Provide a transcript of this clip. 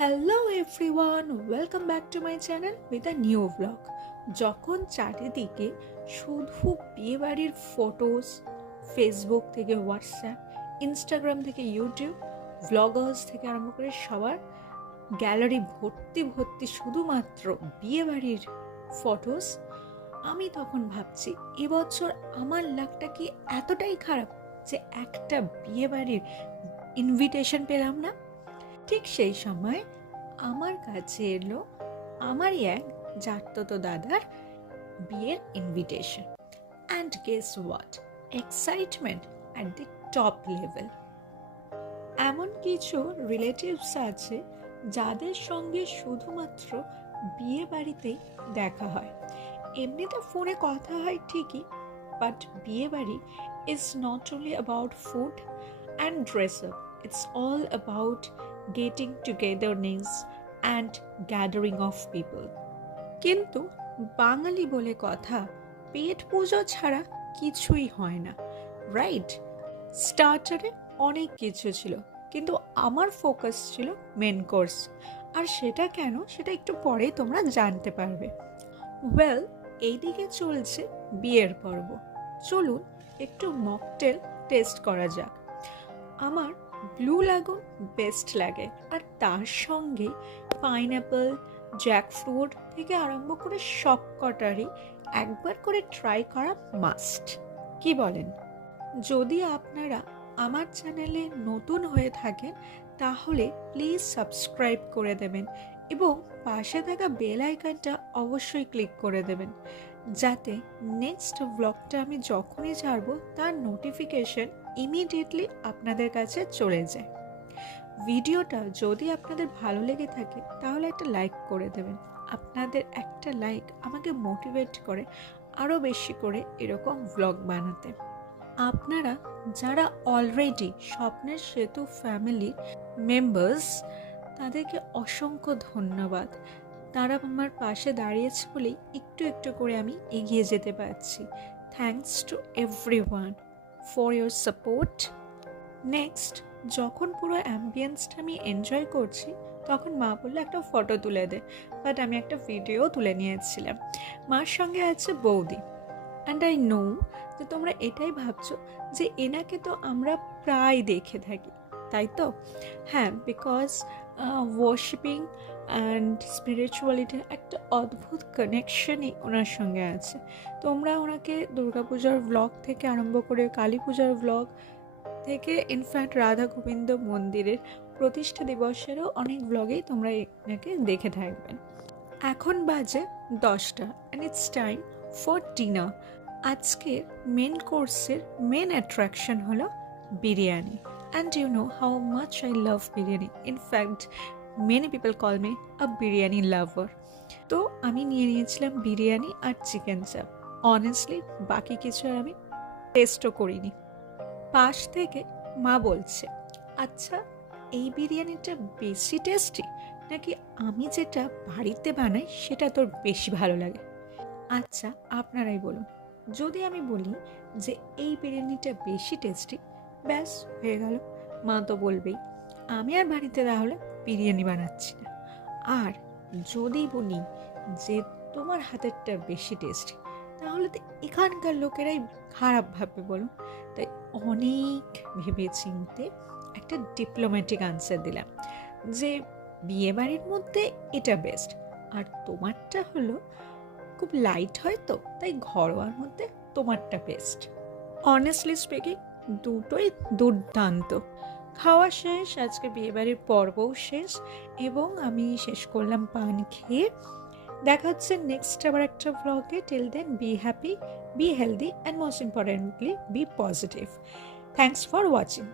Hello everyone, welcome back to my channel with a new blog. যখন চারিদিকে শুধু বিয়েবাড়ির ফটোস, ফেসবুক থেকে হোয়াটসঅ্যাপ, ইনস্টাগ্রাম থেকে ইউটিউব, ভ্লগার্স থেকে আরম্ভ করে সবার গ্যালারি ভর্তি ভর্তি শুধুমাত্র বিয়েবাড়ির ফটোস, আমি তখন ভাবছি এবছর আমার লাকটা কি এতটাই খারাপ যে একটা বিয়েবাড়ির ইনভিটেশন পেলাম না। ঠিক সেই সময় আমার কাছে এলো আমারই এক জাততো দাদার বিয়ের invitation. And guess what, excitement at the top level. এমন কিছু রিলেটিভস আছে যাদের সঙ্গে শুধুমাত্র বিয়ে বাড়িতেই দেখা হয়। এমনিতে ফোনে কথা হয় ঠিকই, বাট বিয়ে বাড়ি is not only about food and dress up, it's all about getting togetherness and gathering of people. কিন্তু বাঙালি বলে কথা, পেট পুজো ছাড়া কিছুই হয় না, রাইট? স্টার্টারে অনেক কিছু ছিল, কিন্তু আমার ফোকাস ছিল মেন কোর্স। আর সেটা কেন, সেটা একটু পরেই তোমরা জানতে পারবে। ওয়েল, এইদিকে চলছে বিয়ের পর্ব। চলুন একটু মকটেল টেস্ট করা যাক। আমার ব্লু লাগুন বেস্ট লাগে, আর তার সঙ্গে পাইনঅ্যাপল, জ্যাকফ্রুট থেকে আরম্ভ করে সব কটারই একবার করে ট্রাই করা মাস্ট। কি বলেন? যদি আপনারা আমার চ্যানেলে নতুন হয়ে থাকেন তাহলে প্লিজ সাবস্ক্রাইব করে দেবেন এবং পাশে থাকা বেল আইকনটা অবশ্যই ক্লিক করে দেবেন, যাতে নেক্সট ব্লগটা আমি যখনই ছাড়বো তার নোটিফিকেশন ইমিডিয়েটলি আপনাদের কাছে চলে যায়। ভিডিওটা যদি আপনাদের ভালো লেগে থাকে তাহলে একটা লাইক করে দেবেন। আপনাদের একটা লাইক আমাকে মোটিভেট করে আরও বেশি করে এরকম ব্লগ বানাতে। আপনারা যারা অলরেডি স্বপ্নের সেতু ফ্যামিলির মেম্বার্স, তাদেরকে অসংখ্য ধন্যবাদ। তারা আমার পাশে দাঁড়িয়েছে বলেই একটু একটু করে আমি এগিয়ে যেতে পারছি। Thanks to everyone for your support. Next, যখন পুরো অ্যাম্বিয়েন্সটা আমি এনজয় করছি তখন মা বললো একটা ফটো তুলে দে, বাট আমি একটা ভিডিও তুলে নিয়েছিলাম। মার সঙ্গে আছে বৌদি। অ্যান্ড আই নো যে তোমরা এটাই ভাবছো যে এনাকে তো আমরা প্রায় দেখে থাকি, তাই তো? হ্যাঁ, বিকজ ওয়ার্শিপিং অ্যান্ড স্পিরিচুয়ালিটির একটা অদ্ভুত কানেকশনই ওনার সঙ্গে আছে। তোমরা ওনাকে দুর্গাপূজার ব্লগ থেকে আরম্ভ করে কালী পূজার ব্লগ থেকে ইনফ্যাক্ট রাধা গোবিন্দ মন্দিরের প্রতিষ্ঠা দিবসেরও অনেক ব্লগেই তোমরা এনাকে দেখে থাকবেন। এখন বাজে 10টা and it's time for dinner. আজকের মেন কোর্সের মেন অ্যাট্রাকশন হলো biryani. And you know how much I love biryani. In fact many people call me a biryani lover. তো আমি নিয়ে নিয়েছিলাম বিরিয়ানি আর চিকেন চাপ। অনেস্টলি বাকি কিছু আর আমি টেস্টও করিনি। পাশ থেকে মা বলছে, আচ্ছা এই বিরিয়ানিটা বেশি টেস্টি নাকি আমি যেটা বাড়িতে বানাই সেটা তোর বেশি ভালো লাগে? আচ্ছা আপনারাই বলুন। যদি আমি বলি যে এই বিরিয়ানিটা বেশি টেস্টি, ব্যাস হয়ে গেল। মা তো বলবেই আমি আর বাড়িতে তাহলে বিরিয়ানি বানাচ্ছি না। আর যদি বলি যে তোমার হাতেরটা বেশি টেস্টি, তাহলে তো এখানকার লোকেরাই খারাপ ভাববে, বলুন। তাই অনেক ভেবে চিনতে একটা ডিপ্লোম্যাটিক আনসার দিলাম যে বিয়েবাড়ির মধ্যে এটা বেস্ট, আর তোমারটা হলো খুব লাইট হয়, তো তাই ঘরোয়ার মধ্যে তোমারটা বেস্ট। অনেস্টলি স্পিকিং দুটোই দুর্দান্ত। খাওয়া শেষ, আজকে বিয়েবাড়ির পর্বও শেষ, এবং আমি শেষ করলাম পান খেয়ে। দেখা হচ্ছে নেক্সট আবার একটা ব্লগে। Till then be happy, be healthy and most importantly be positive. Thanks for watching.